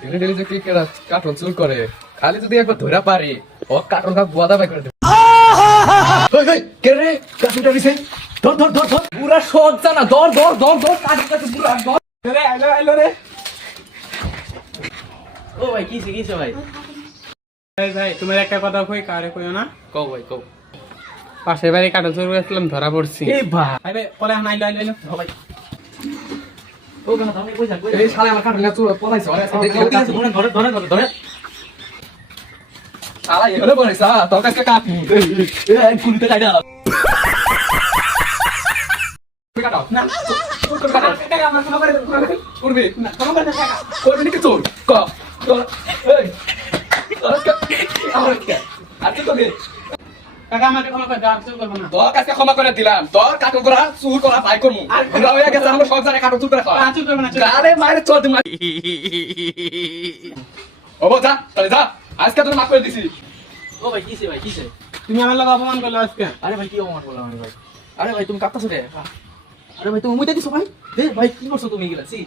Daily daily যে কেরা cartoon চুর করে, খালি যদি একবার ধরা পারি ও কার্টুন কাপ বুয়াদা বাই করে দেবে। ওই ওই কে রে কার্টুনটা দিছে, ধর ধর ধর ধর পুরা শট জানা, ধর ধর ধর ধর কার্টুন কাছে পুরা ধর রে, আইলো আইলো রে। ও ভাই কিছে ভাই? ভাই ভাই তোমার একটা কথা কই, কারে কইও না। কও ভাই কও। পাশের বাড়ি কাটল চোর করেছিলাম, ধরা পড়ছি। এই ভাই ভাই ভাই পলে আইলো আইলো আইলো। ভাই ও গানা তুমি কই যা কই এই শালা আমার কার্টুন চুর পলাইছে, ওরে আছে দেখলে ধরে ধরে ধরে ধরে শালা এখানে পলাইছে, তোর কাছে কাটুন এই কুলতে কাটা কাটাও না টাকা আমার কোনো করে করবে না, কোনো করে টাকা করবে নাকি চোর ক তোর এই তোর কাছে আমার কি আছে তোকে কাকা আমাকে ক্ষমা করে দাও, আর চুর করবো না। তোর কাছে ক্ষমা করে দিলাম, তোর কাটুন করা চুর করা ভাই করমু আমরা হয়ে গেছে, আমরা সব জায়গায় কাটুন চুর করে খাওয়া আর চুর করবো না, চুর গারে মারে চোর দিমা ও যা তাহলে যা, আজকে তোর মাফ করে দিছি। ও ভাই কিছে? তুমি আমার লোক অপমান করলে আজকে। আরে ভাই কি অপমান করলাম আমি ভাই? আরে ভাই তুমি কাঁপতাছো রে? আরে ভাই তুমি মুইতে দিছো ভাই? দে ভাই কি করছো তুমি এগুলা? সি